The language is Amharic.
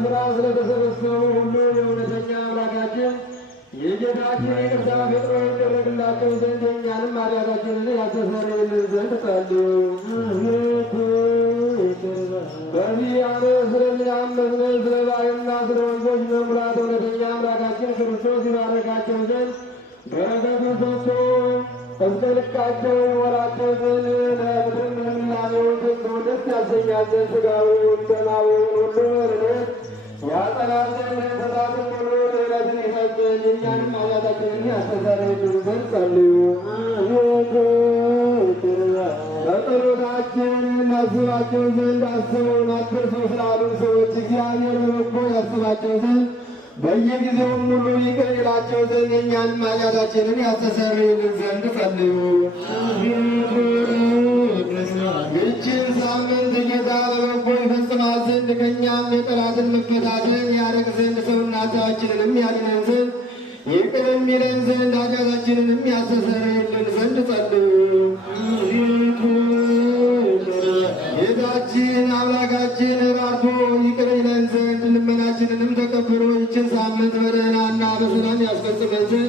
ስራ ስለተሰበሰቡ ሁሉ የእውነተኛ አምላካችን የጌታችን ይቅርታ ፈጥኖ ይደረግላቸው ዘንድ እኛንም ኃጢአታችንን ያስተሰርይልን ዘንድ ጸልዩ። በዚህ ዓመት ስለሚያመዝነ ስለ ባሕርና ስለ ወንዞች መሙላት እውነተኛ አምላካችን ክርስቶስ ይባረካቸው ዘንድ በረከቱ ሰጥቶ እስከ ልካቸው ይሞላቸው ዘንድ ለምድርም ልምላሜውን ፈጽሞ ደስ ያሰኛል ዘንድ ሥጋውን ደማውን ሁሉ በረከት ያጠናል ዘንድ እንስሳትን ሁሉ ልዕለትን ይሰጥ ዘንድ እኛንም ኃጢአታችንን ያስተሰርይልን ዘንድ ጸልዩ። በጸሎታችን እናስባቸው ዘንድ አስበውን አትርሱ ስላሉን ሰዎች እግዚአብሔር በበጎ ያስባቸው ዘንድ በየጊዜውም ሁሉ ይቅር ይላቸው ዘንድ የእኛንም ኃጢአታችንን ያስተሰርይልን ዘንድ ጸልዩ። ይህችን ሳምንት ጌታ በበጎ ይፈጽማት ዘንድ ከእኛም የጠላትን መፈታትን ያርቅ ዘንድ ሰውነታችንንም ያድነን ዘንድ ይቅር የሚለን ዘንድ ኃጢአታችንንም ያስተሰርይልን ዘንድ ጸልዩ። ጌታችን አምላካችን ራርቶ ይቅር ይለን ዘንድ ልመናችንንም ተቀብሎ ይችን ሳምንት በደህናና በሰላም ያስፈጽመን ዘንድ